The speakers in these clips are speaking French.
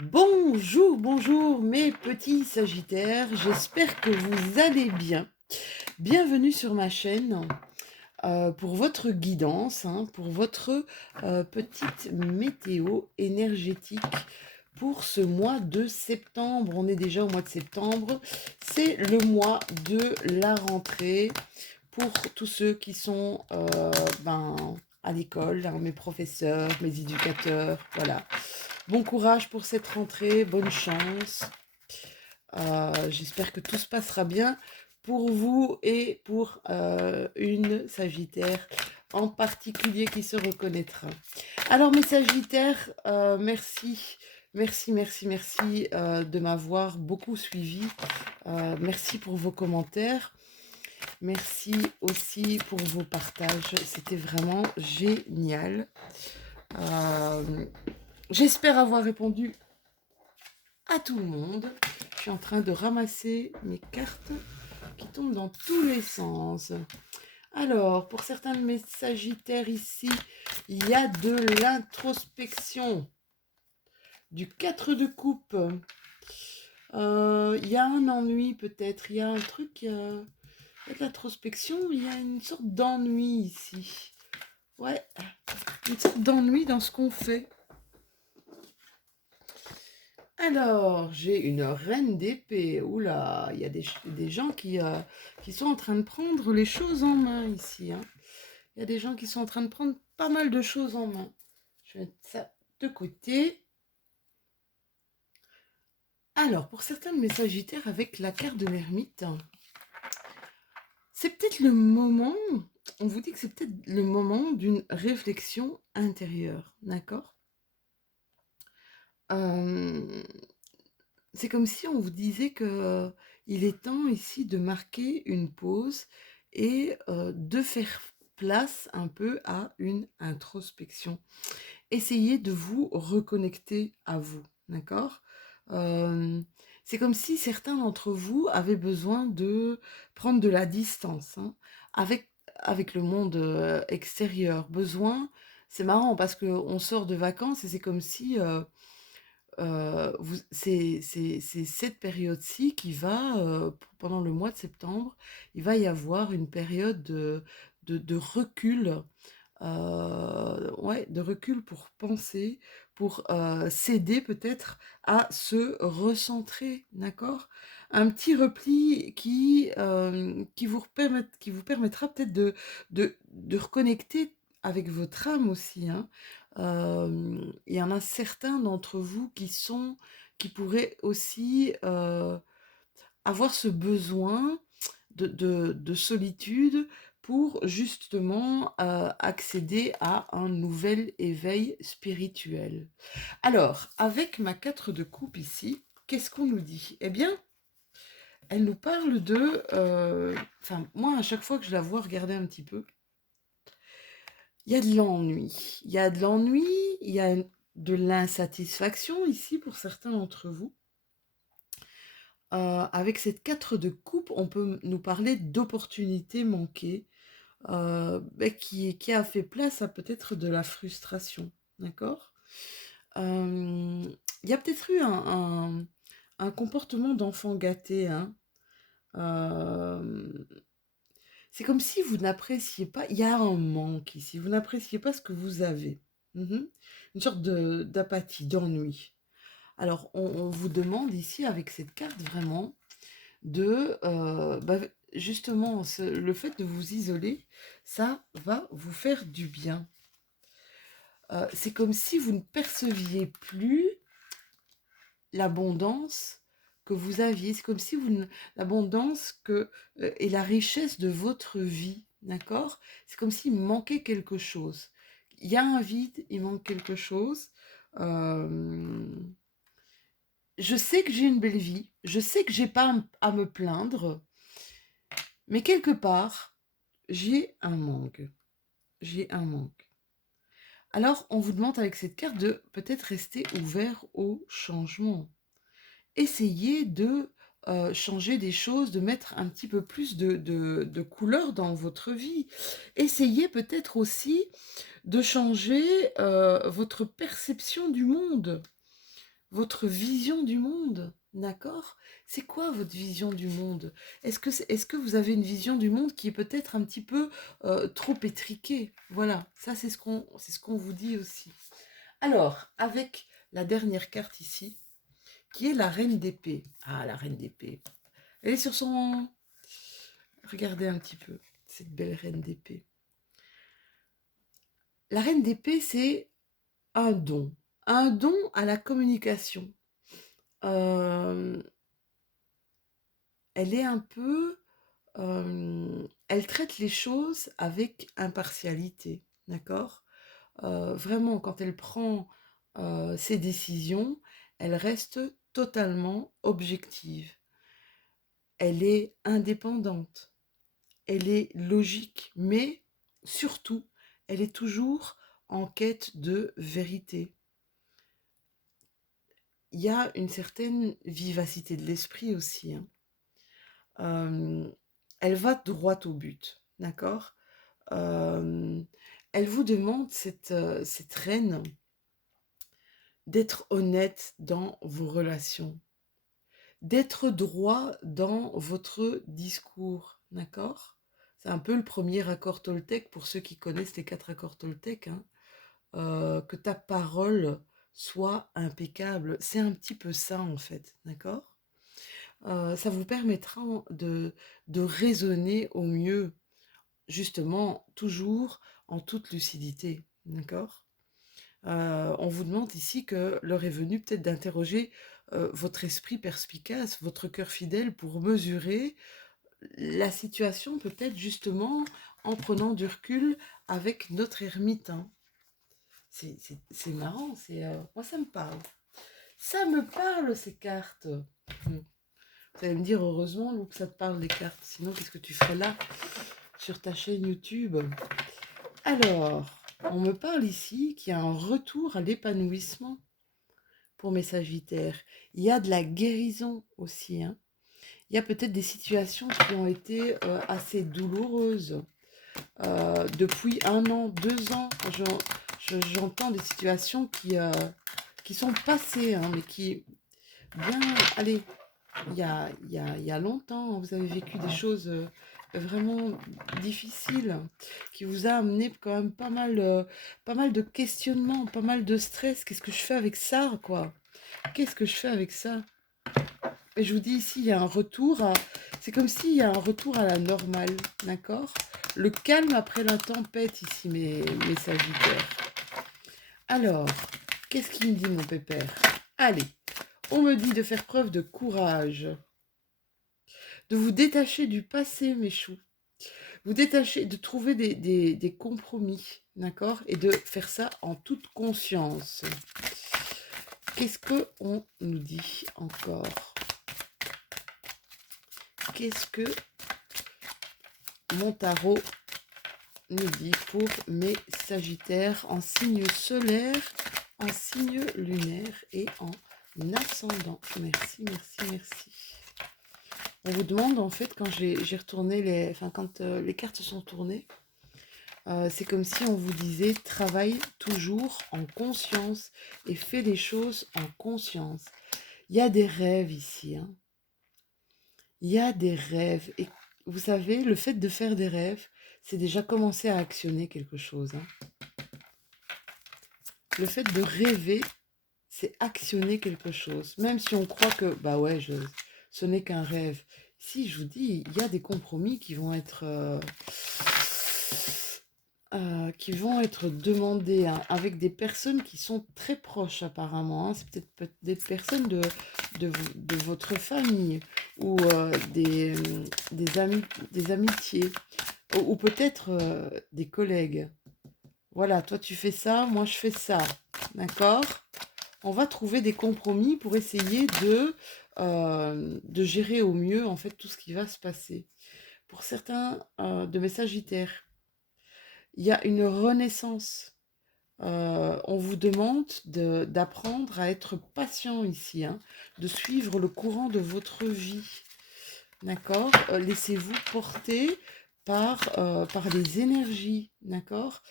Bonjour, bonjour mes petits Sagittaires, j'espère que vous allez bien. Bienvenue sur ma chaîne pour votre guidance, pour votre petite météo énergétique pour ce mois de septembre. On est déjà au mois de septembre, c'est le mois de la rentrée pour tous ceux qui sont à l'école, mes professeurs, mes éducateurs, voilà. Bon courage pour cette rentrée, bonne chance. J'espère que tout se passera bien pour vous et pour une Sagittaire en particulier qui se reconnaîtra. Alors mes Sagittaires, merci de m'avoir beaucoup suivi. Merci pour vos commentaires. Merci aussi pour vos partages. C'était vraiment génial. J'espère avoir répondu à tout le monde. Je suis en train de ramasser mes cartes qui tombent dans tous les sens. Alors, pour certains de mes Sagittaires ici, il y a de l'introspection. Du 4 de coupe. Il y a un ennui peut-être. Il y a un truc, il y a de l'introspection. Il y a une sorte d'ennui ici. Ouais, une sorte d'ennui dans ce qu'on fait. Alors, j'ai une reine d'épée. Oula, il y a des gens qui sont en train de prendre les choses en main ici. Il y a des gens qui sont en train de prendre pas mal de choses en main. Je vais mettre ça de côté. Alors, pour certains de mes Sagittaires avec la carte de l'ermite, c'est peut-être le moment, on vous dit que c'est peut-être le moment d'une réflexion intérieure, d'accord? C'est comme si on vous disait que il est temps ici de marquer une pause et de faire place un peu à une introspection. Essayez de vous reconnecter à vous, d'accord? C'est comme si certains d'entre vous avaient besoin de prendre de la distance avec le monde extérieur. C'est marrant parce qu'on sort de vacances et c'est comme si c'est cette période-ci qui va, pendant le mois de septembre, il va y avoir une période de recul, ouais, de recul pour penser, pour s'aider peut-être à se recentrer, d'accord? Un petit repli qui vous permettra peut-être de reconnecter avec votre âme aussi, hein. Il y en a certains d'entre vous qui pourraient aussi avoir ce besoin de solitude pour justement accéder à un nouvel éveil spirituel. Alors, avec ma 4 de coupe ici, qu'est-ce qu'on nous dit? Eh bien, elle nous parle de... Enfin, moi, à chaque fois que je la vois regarder un petit peu, il y a de l'ennui. Il y a de l'ennui, il y a de l'insatisfaction ici pour certains d'entre vous. Avec cette 4 de coupe, on peut nous parler d'opportunités manquées, qui a fait place à peut-être de la frustration, d'accord? Il y a peut-être eu un comportement d'enfant gâté, hein. Hem, c'est comme si vous n'appréciez pas, il y a un manque ici, vous n'appréciez pas ce que vous avez. Une sorte d'apathie, d'ennui. Alors on vous demande ici avec cette carte vraiment justement le fait de vous isoler, ça va vous faire du bien. C'est comme si vous ne perceviez plus l'abondance que vous aviez. C'est comme si l'abondance et la richesse de votre vie, d'accord? C'est comme s'il manquait quelque chose. Il y a un vide, il manque quelque chose. Je sais que j'ai une belle vie, je sais que j'ai pas à me plaindre, mais quelque part, j'ai un manque. J'ai un manque. Alors, on vous demande avec cette carte de peut-être rester ouvert au changement. Essayez de changer des choses, de mettre un petit peu plus de couleur dans votre vie. Essayez peut-être aussi de changer votre perception du monde. votre vision du monde, d'accord? C'est quoi votre vision du monde? Est-ce que vous avez une vision du monde qui est peut-être un petit peu trop étriquée? Voilà, ça c'est ce qu'on vous dit aussi. Alors, avec la dernière carte ici, qui est la reine d'épée. Ah, la reine d'épée. Elle est sur son... Regardez un petit peu, cette belle reine d'épée. La reine d'épée, c'est un don. Un don à la communication. Euh, elle est un peu... elle traite les choses avec impartialité, d'accord? Vraiment, quand elle prend ses décisions, elle reste totalement objective. Elle est indépendante, elle est logique, mais surtout, elle est toujours en quête de vérité. Il y a une certaine vivacité de l'esprit aussi, hein. Elle va droit au but, d'accord? Euh, Elle vous demande, cette reine, d'être honnête dans vos relations, d'être droit dans votre discours, d'accord? C'est un peu le premier accord Toltec pour ceux qui connaissent les 4 accords Toltec, hein. Que ta parole soit impeccable. C'est un petit peu ça en fait, d'accord? Ça vous permettra de raisonner au mieux, justement, toujours en toute lucidité, d'accord? On vous demande ici que l'heure est venue peut-être d'interroger votre esprit perspicace, votre cœur fidèle pour mesurer la situation, peut-être justement en prenant du recul avec notre ermite, hein. C'est marrant, moi ça me parle. Ça me parle ces cartes. Vous allez me dire heureusement Lou, que ça te parle les cartes, sinon qu'est-ce que tu ferais là sur ta chaîne YouTube? Alors, on me parle ici qu'il y a un retour à l'épanouissement pour mes Sagittaires. Il y a de la guérison aussi, hein. Il y a peut-être des situations qui ont été assez douloureuses. Depuis 1 an, 2 ans, j'entends des situations qui sont passées, hein, mais qui, bien, allez, il y a longtemps, vous avez vécu des choses vraiment difficiles qui vous a amené quand même pas mal de questionnements, pas mal de stress. Qu'est-ce que je fais avec ça, quoi? Qu'est-ce que je fais avec ça? Et je vous dis ici, il y a un retour à... C'est comme s'il y a un retour à la normale, d'accord? Le calme après la tempête ici, mes Sagittaires. Alors, qu'est-ce qu'il me dit, mon pépère? Allez, on me dit de faire preuve de courage, de vous détacher du passé, mes choux. Vous détacher, de trouver des compromis, d'accord? Et de faire ça en toute conscience. Qu'est-ce qu'on nous dit encore? Qu'est-ce que mon tarot nous dit pour mes Sagittaires en signe solaire, en signe lunaire et en ascendant? Merci, merci, merci. On vous demande en fait, quand j'ai retourné quand les cartes se sont tournées, c'est comme si on vous disait travaille toujours en conscience et fais les choses en conscience. Il y a des rêves ici, hein. Il y a des rêves. Et vous savez, le fait de faire des rêves, c'est déjà commencer à actionner quelque chose, hein. Le fait de rêver, c'est actionner quelque chose. Même si on croit que, bah ouais, ce n'est qu'un rêve. Si, je vous dis, il y a des compromis qui vont être demandés, hein, avec des personnes qui sont très proches apparemment, hein. C'est peut-être des personnes de votre famille ou des amitiés ou peut-être des collègues. Voilà, toi tu fais ça, moi je fais ça. D'accord? On va trouver des compromis pour essayer de gérer au mieux en fait tout ce qui va se passer. Pour certains de mes Sagittaires, il y a une renaissance. On vous demande d'apprendre à être patient ici, hein, de suivre le courant de votre vie. D'accord? Laissez-vous porter par les énergies. D'accord?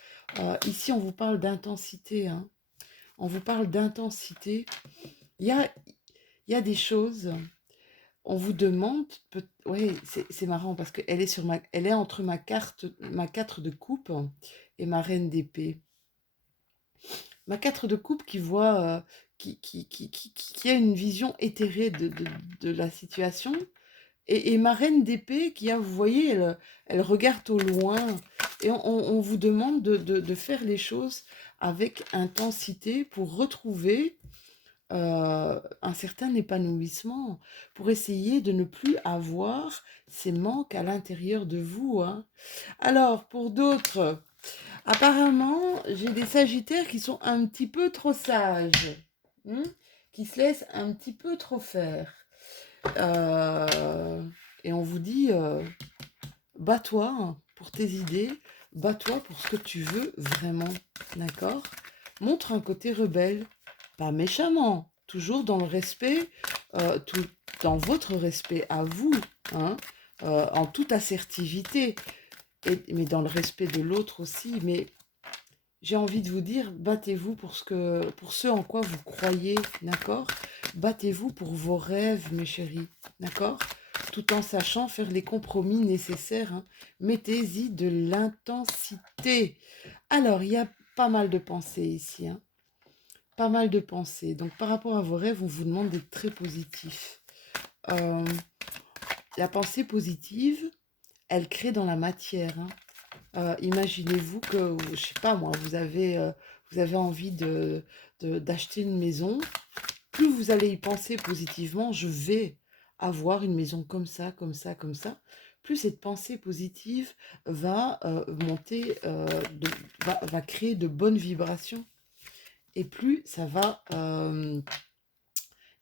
Ici, on vous parle d'intensité, hein. On vous parle d'intensité Il y a, il y a des choses, on vous demande, ouais, c'est marrant parce qu'elle est elle est entre ma 4 de coupe et ma reine d'épée. Ma 4 de coupe qui voit, qui a une vision éthérée de la situation. Et ma reine d'épée qui a, vous voyez, elle regarde au loin. Et on vous demande de faire les choses avec intensité pour retrouver un certain épanouissement, pour essayer de ne plus avoir ces manques à l'intérieur de vous, hein. Alors, pour d'autres, apparemment, j'ai des sagittaires qui sont un petit peu trop sages, hein, qui se laissent un petit peu trop faire. Euh, et on vous dit, bats-toi hein, pour tes idées, bats-toi pour ce que tu veux vraiment, d'accord? Montre un côté rebelle, pas méchamment, toujours dans le respect, tout, dans votre respect à vous, hein, en toute assertivité, mais dans le respect de l'autre aussi. Mais j'ai envie de vous dire, battez-vous pour ce en quoi vous croyez, d'accord? Battez-vous pour vos rêves, mes chéris, d'accord? Tout en sachant faire les compromis nécessaires, hein. Mettez-y de l'intensité. Alors, il y a pas mal de pensées ici, hein. Pas mal de pensées. Donc, par rapport à vos rêves, on vous demande d'être très positif. Euh, la pensée positive, elle crée dans la matière, hein. Imaginez-vous que, je sais pas moi, vous avez envie d'acheter une maison. Plus vous allez y penser positivement, je vais avoir une maison comme ça, comme ça, comme ça. Plus cette pensée positive va monter, va créer de bonnes vibrations. Et et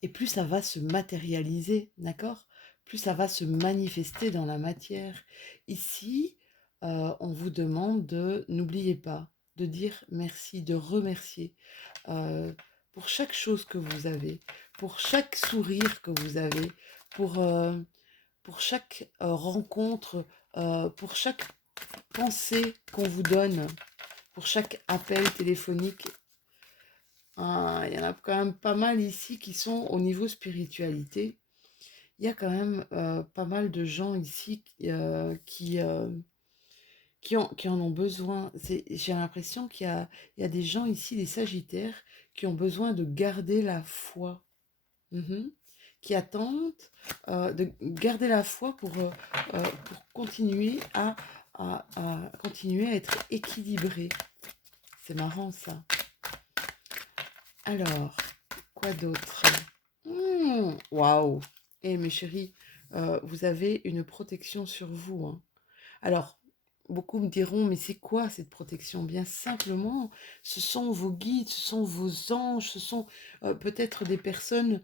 plus ça va se matérialiser, d'accord? Plus ça va se manifester dans la matière. Ici, on vous demande n'oubliez pas, de dire merci, de remercier pour chaque chose que vous avez, pour chaque sourire que vous avez, pour, euh, pour chaque rencontre, pour chaque pensée qu'on vous donne, pour chaque appel téléphonique. Ah, il y en a quand même pas mal ici qui sont au niveau spiritualité. Il y a quand même pas mal de gens ici qui en ont besoin. J'ai l'impression il y a des gens ici, des Sagittaires, qui ont besoin de garder la foi. Mhm. Qui attendent de garder la foi pour continuer continuer à être équilibré. C'est marrant ça. Alors, quoi d'autre? Waouh! Eh mes chéris, vous avez une protection sur vous, hein. Alors, beaucoup me diront, mais c'est quoi cette protection? Bien simplement, ce sont vos guides, ce sont vos anges, ce sont peut-être des personnes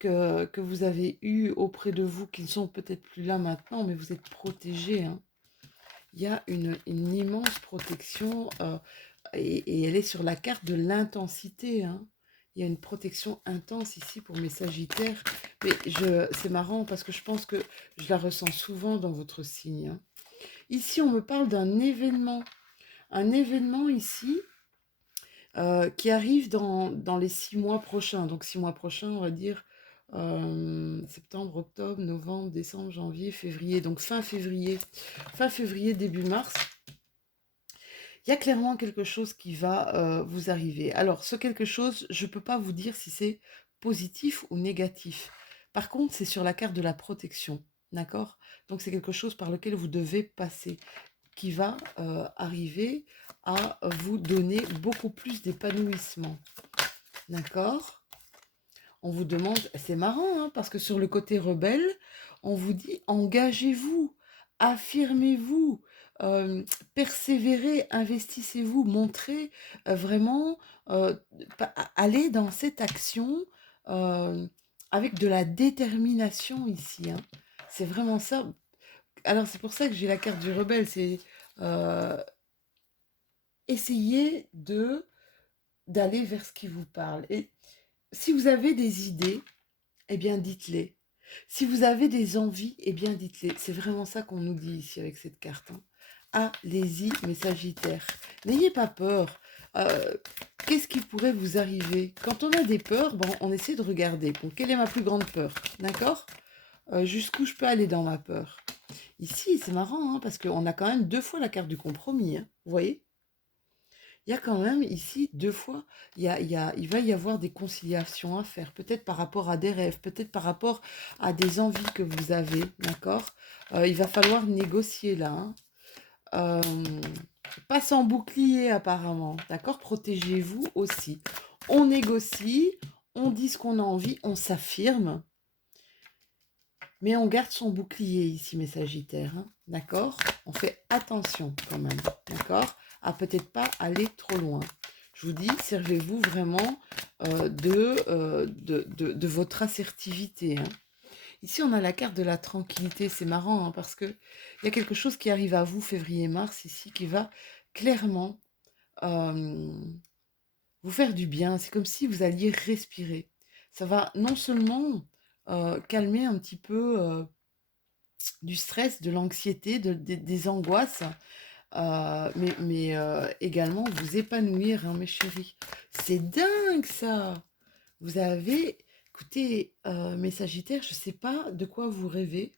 que vous avez eues auprès de vous qui ne sont peut-être plus là maintenant, mais vous êtes protégés, hein. Il y a une immense protection et elle est sur la carte de l'intensité, hein. Il y a une protection intense ici pour mes Sagittaires. Mais c'est marrant parce que je pense que je la ressens souvent dans votre signe, hein. Ici, on me parle d'un événement. Un événement ici qui arrive dans les 6 mois prochains. Donc 6 mois prochains, on va dire septembre, octobre, novembre, décembre, janvier, février. Donc fin février, début mars. Il y a clairement quelque chose qui va vous arriver. Alors, ce quelque chose, je ne peux pas vous dire si c'est positif ou négatif. Par contre, c'est sur la carte de la protection. D'accord? Donc, c'est quelque chose par lequel vous devez passer, qui va arriver à vous donner beaucoup plus d'épanouissement. D'accord? On vous demande, c'est marrant, hein, parce que sur le côté rebelle, on vous dit engagez-vous, affirmez-vous, euh, persévérez, investissez-vous, montrez vraiment, euh, allez dans cette action euh, avec de la détermination ici, hein. C'est vraiment ça. Alors c'est pour ça que j'ai la carte du rebelle, c'est euh, essayer d'aller vers ce qui vous parle. Et si vous avez des idées, eh bien dites-les. Si vous avez des envies, eh bien dites-les. C'est vraiment ça qu'on nous dit ici avec cette carte, hein. Allez-y, mes Sagittaires. N'ayez pas peur. Euh, qu'est-ce qui pourrait vous arriver? Quand on a des peurs, bon, on essaie de regarder. Bon, quelle est ma plus grande peur? D'accord? Jusqu'où je peux aller dans ma peur? Ici, c'est marrant, hein, parce qu'on a quand même 2 fois la carte du compromis, hein, vous voyez? Il y a quand même ici 2 fois, il va y avoir des conciliations à faire, peut-être par rapport à des rêves, peut-être par rapport à des envies que vous avez, d'accord? Il va falloir négocier là, hein. Pas sans bouclier apparemment, d'accord? Protégez-vous aussi. On négocie, on dit ce qu'on a envie, on s'affirme, mais on garde son bouclier ici, mes Sagittaires, hein, d'accord? On fait attention quand même, d'accord? À peut-être pas aller trop loin. Je vous dis, servez-vous vraiment de votre assertivité, hein. Ici, on a la carte de la tranquillité. C'est marrant, hein, parce qu'il y a quelque chose qui arrive à vous, février-mars, ici, qui va clairement euh, vous faire du bien. C'est comme si vous alliez respirer. Ça va non seulement calmer un petit peu du stress, de l'anxiété, des angoisses, mais également vous épanouir, hein, mes chéris. C'est dingue ça! Vous avez, écoutez, mes Sagittaires, je ne sais pas de quoi vous rêvez,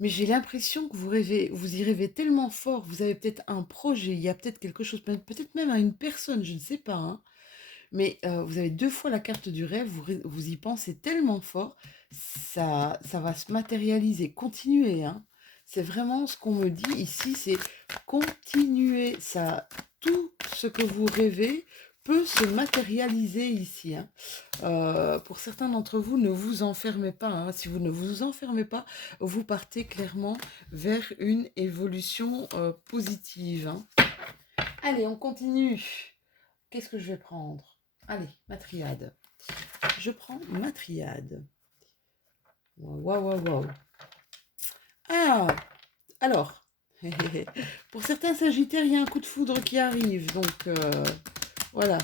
mais j'ai l'impression que vous rêvez, vous y rêvez tellement fort, vous avez peut-être un projet, il y a peut-être quelque chose, peut-être même à une personne, je ne sais pas, hein, mais vous avez 2 fois la carte du rêve, vous y pensez tellement fort, ça va se matérialiser. Continuez, hein. C'est vraiment ce qu'on me dit ici, c'est continuer. Ça, tout ce que vous rêvez peut se matérialiser ici, hein. Pour certains d'entre vous, ne vous enfermez pas, hein. Si vous ne vous enfermez pas, vous partez clairement vers une évolution positive, hein. Allez, on continue. Qu'est-ce que je vais prendre? Allez, ma triade. Je prends ma triade. Waouh, waouh, waouh. Ah, alors, pour certains Sagittaires, il y a un coup de foudre qui arrive. Donc, voilà,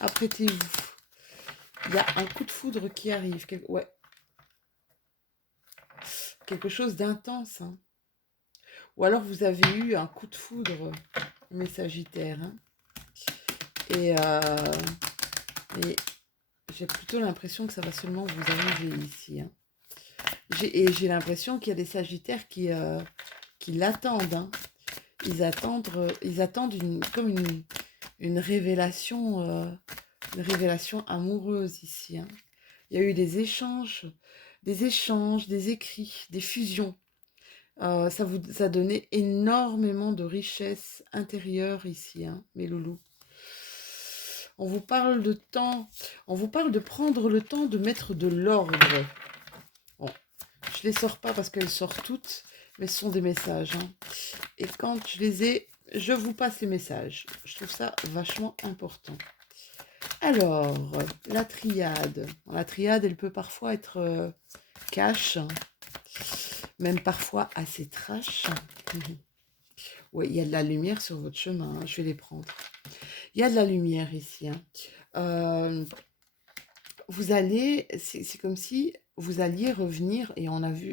apprêtez-vous. Il y a un coup de foudre qui arrive. Ouais, quelque chose d'intense, hein. Ou alors, vous avez eu un coup de foudre, mes Sagittaires, hein. Et, j'ai plutôt l'impression que ça va seulement vous arriver ici, hein. J'ai l'impression qu'il y a des Sagittaires qui l'attendent, hein. Ils attendent une révélation amoureuse ici, hein. Il y a eu des échanges, des écrits, des fusions. Ça donnait énormément de richesse intérieure ici, hein, mes loulous. On vous parle de temps, on vous parle de prendre le temps de mettre de l'ordre. Bon, je les sors pas parce qu'elles sortent toutes, mais ce sont des messages, hein. Et quand je les ai, je vous passe les messages. Je trouve ça vachement important. Alors, la triade. La triade, elle peut parfois être cash, même parfois assez trash. Oui, il y a de la lumière sur votre chemin, hein. Je vais les prendre. Il y a de la lumière ici, hein. Vous allez, c'est comme si vous alliez revenir, et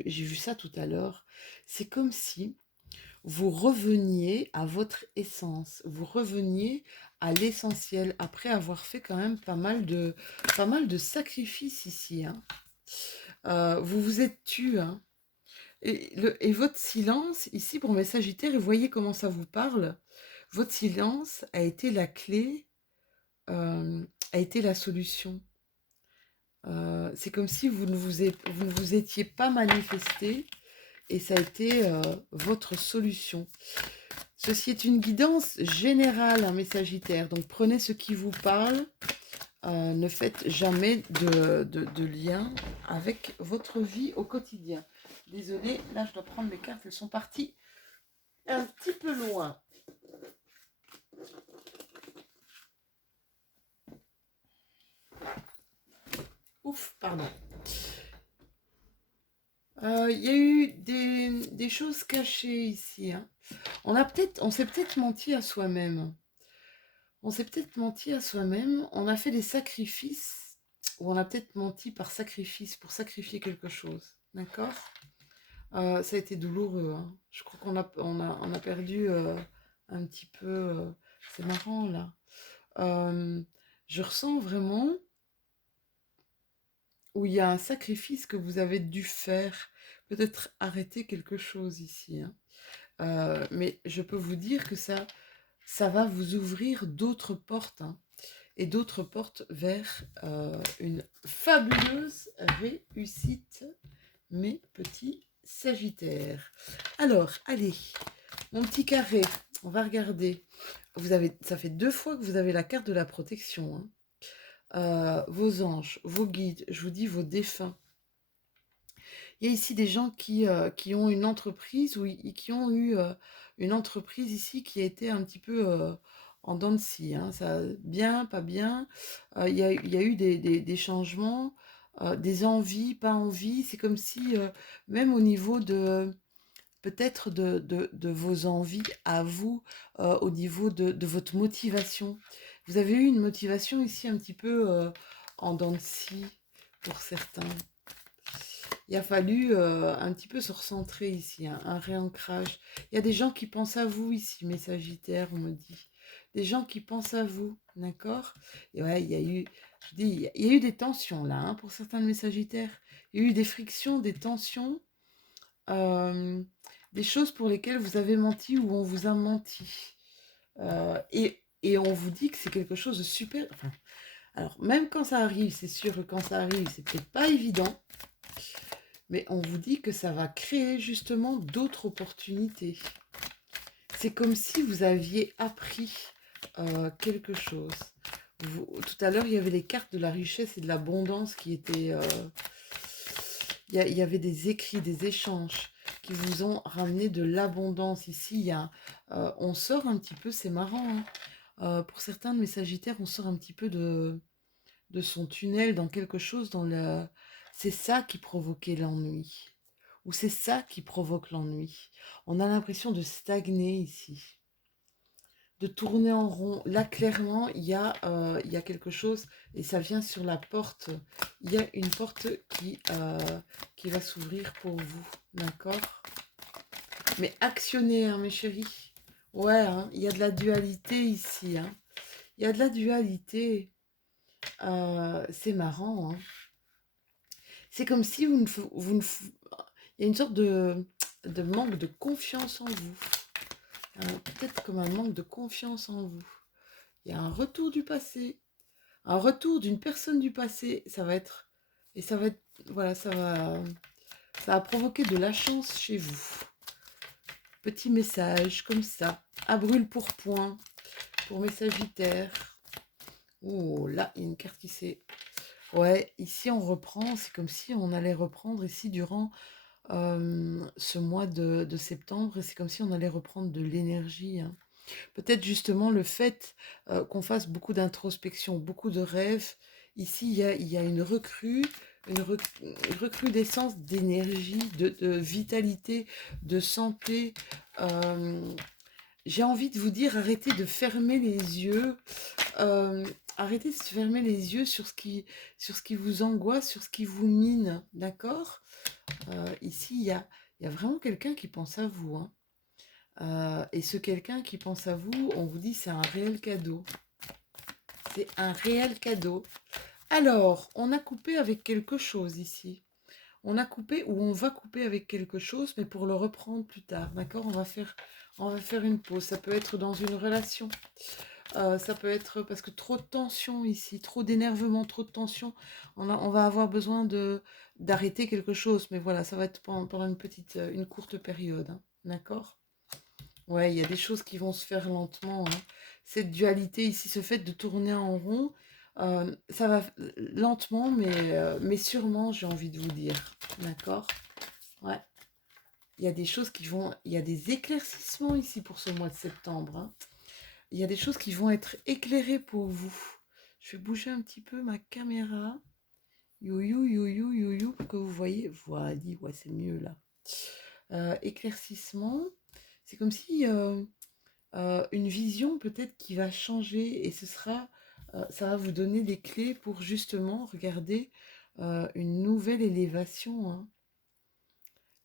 j'ai vu ça tout à l'heure, c'est comme si vous reveniez à votre essence, vous reveniez à l'essentiel, après avoir fait quand même pas mal de sacrifices ici, hein. Vous vous êtes tu, hein. Et votre silence, ici pour mes Sagittaires, et voyez comment ça vous parle, votre silence a été la clé, a été la solution. C'est comme si vous ne vous étiez pas manifesté, et ça a été votre solution. Ceci est une guidance générale, hein, mes Sagittaires, donc prenez ce qui vous parle, ne faites jamais de lien avec votre vie au quotidien. Désolée, là je dois prendre mes cartes, elles sont parties un petit peu loin. Ouf, pardon. Il y a eu des choses cachées ici, hein. On s'est peut-être menti à soi-même. On s'est peut-être menti à soi-même. On a fait des sacrifices, ou on a peut-être menti par sacrifice, pour sacrifier quelque chose. D'accord? Ça a été douloureux, hein. Je crois qu'on a perdu un petit peu... c'est marrant, là. euh, je ressens vraiment où il y a un sacrifice que vous avez dû faire. Peut-être arrêter quelque chose ici, hein. Mais je peux vous dire que ça va vous ouvrir d'autres portes, hein, et d'autres portes vers une fabuleuse réussite, mes petits Sagittaires. Alors, allez, mon petit carré, on va regarder. Ça fait 2 fois que vous avez la carte de la protection, hein. Vos anges, vos guides, je vous dis vos défunts. Il y a ici des gens qui ont une entreprise ou qui ont eu une entreprise ici qui a été un petit peu en dents de scie, hein. Ça, bien, pas bien. Il y a eu des changements, des envies, pas envies. C'est comme si, même au niveau de peut-être de vos envies à vous, au niveau de votre motivation. Vous avez eu une motivation ici un petit peu en dents de scie pour certains. Il a fallu un petit peu se recentrer ici, hein, un réancrage. Il y a des gens qui pensent à vous ici, mes Sagittaires, on me dit. Des gens qui pensent à vous, d'accord? Et ouais, il y a eu, je dis, il y a eu des tensions là, hein, pour certains de mes Sagittaires. Il y a eu des frictions, des tensions, euh, des choses pour lesquelles vous avez menti ou on vous a menti. Et on vous dit que c'est quelque chose de super. Enfin, alors, même quand ça arrive, c'est sûr que quand ça arrive, c'est peut-être pas évident. Mais on vous dit que ça va créer justement d'autres opportunités. C'est comme si vous aviez appris quelque chose. Tout à l'heure, il y avait les cartes de la richesse et de l'abondance qui étaient... il y avait des écrits, des échanges qui vous ont ramené de l'abondance. Ici, on sort un petit peu, c'est marrant, hein. Pour certains de mes Sagittaires, on sort un petit peu de son tunnel dans quelque chose, c'est ça qui provoquait l'ennui. Ou c'est ça qui provoque l'ennui. On a l'impression de stagner ici, de tourner en rond. Là, clairement, il y a quelque chose, et ça vient sur la porte. Il y a une porte qui va s'ouvrir pour vous, d'accord? Mais actionnez, hein, mes chéris. Ouais, hein, il y a de la dualité ici, hein. Il y a de la dualité. C'est marrant, hein. C'est comme si il y a une sorte de manque de confiance en vous. Peut-être comme un manque de confiance en vous. Il y a un retour du passé, un retour d'une personne du passé. Et ça va être, voilà, ça va provoquer de la chance chez vous. Petit message comme ça, à brûle pour point pour mes Sagittaires. Oh, là, il y a une carte qui s'est... Ouais, ici on reprend, c'est comme si on allait reprendre ici durant ce mois de septembre, et c'est comme si on allait reprendre de l'énergie, hein. Peut-être justement le fait qu'on fasse beaucoup d'introspection, beaucoup de rêves. Ici, il y a une recrudescence d'énergie, de vitalité, de santé. Euh, j'ai envie de vous dire, arrêtez de fermer les yeux. euh, Arrêtez de se fermer les yeux sur ce qui vous angoisse, sur ce qui vous mine, d'accord? Ici, il y a vraiment quelqu'un qui pense à vous, hein. Et ce quelqu'un qui pense à vous, on vous dit c'est un réel cadeau. C'est un réel cadeau. Alors, on a coupé avec quelque chose ici. On a coupé ou on va couper avec quelque chose, mais pour le reprendre plus tard, d'accord? On va faire une pause. Ça peut être dans une relation. Ça peut être parce que trop de tension ici, trop d'énervement, trop de tension. On va avoir besoin d'arrêter quelque chose. Mais voilà, ça va être pendant une courte période, hein, d'accord? Ouais, il y a des choses qui vont se faire lentement, hein. Cette dualité ici, ce fait de tourner en rond, ça va lentement, mais sûrement, j'ai envie de vous dire. D'accord? Ouais. Il y a des choses qui vont... Il y a des éclaircissements ici pour ce mois de septembre, hein. Il y a des choses qui vont être éclairées pour vous. Je vais bouger un petit peu ma caméra. You, you, you, you, you, you, pour que vous voyez. Voilà, ouais, c'est mieux là. Éclaircissement. C'est comme si... une vision peut-être qui va changer et ça va vous donner des clés pour justement regarder une nouvelle élévation, hein.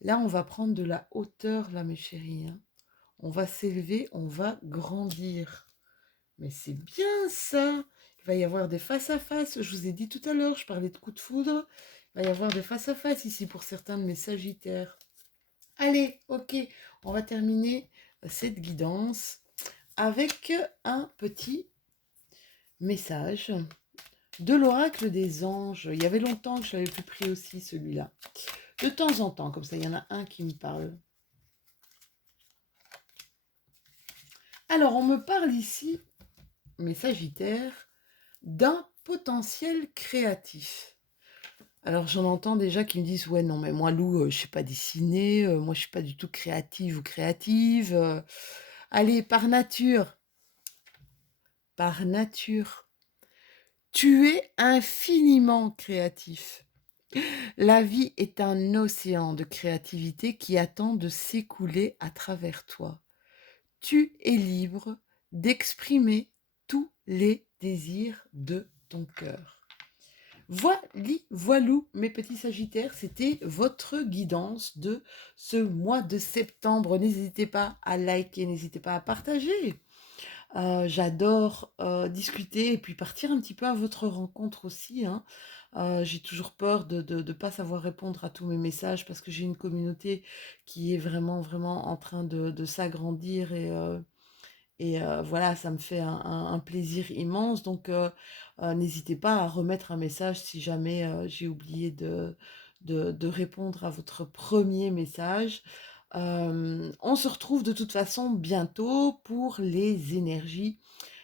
Là, on va prendre de la hauteur, là, mes chéris, hein. On va s'élever, on va grandir. Mais c'est bien ça. Il va y avoir des face-à-face. Je vous ai dit tout à l'heure, je parlais de coup de foudre. Il va y avoir des face-à-face ici pour certains de mes sagittaires. Allez, ok, on va terminer cette guidance avec un petit message de l'oracle des anges. Il y avait longtemps que je l'avais plus pris aussi, celui-là. De temps en temps, comme ça, il y en a un qui me parle. Alors, on me parle ici, mes sagittaires, d'un potentiel créatif. Alors, j'en entends déjà qui me disent, ouais, non, mais moi, Lou, je sais pas dessiner, moi, je suis pas du tout créative ou créative. Allez, par nature, tu es infiniment créatif. La vie est un océan de créativité qui attend de s'écouler à travers toi. Tu es libre d'exprimer tous les désirs de ton cœur. Voilou, mes petits sagittaires, c'était votre guidance de ce mois de septembre. N'hésitez pas à liker, n'hésitez pas à partager. J'adore discuter et puis partir un petit peu à votre rencontre aussi, hein. J'ai toujours peur de ne pas savoir répondre à tous mes messages parce que j'ai une communauté qui est vraiment, vraiment en train de s'agrandir et voilà, ça me fait un plaisir immense. Donc, n'hésitez pas à remettre un message si jamais j'ai oublié de répondre à votre premier message. On se retrouve de toute façon bientôt pour les énergies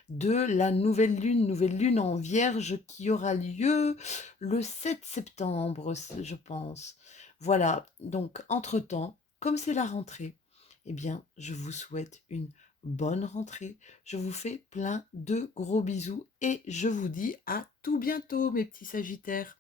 de la nouvelle lune en Vierge qui aura lieu le 7 septembre, je pense. Voilà, donc entre-temps, comme c'est la rentrée, eh bien, je vous souhaite une bonne rentrée. Je vous fais plein de gros bisous et je vous dis à tout bientôt, mes petits Sagittaires.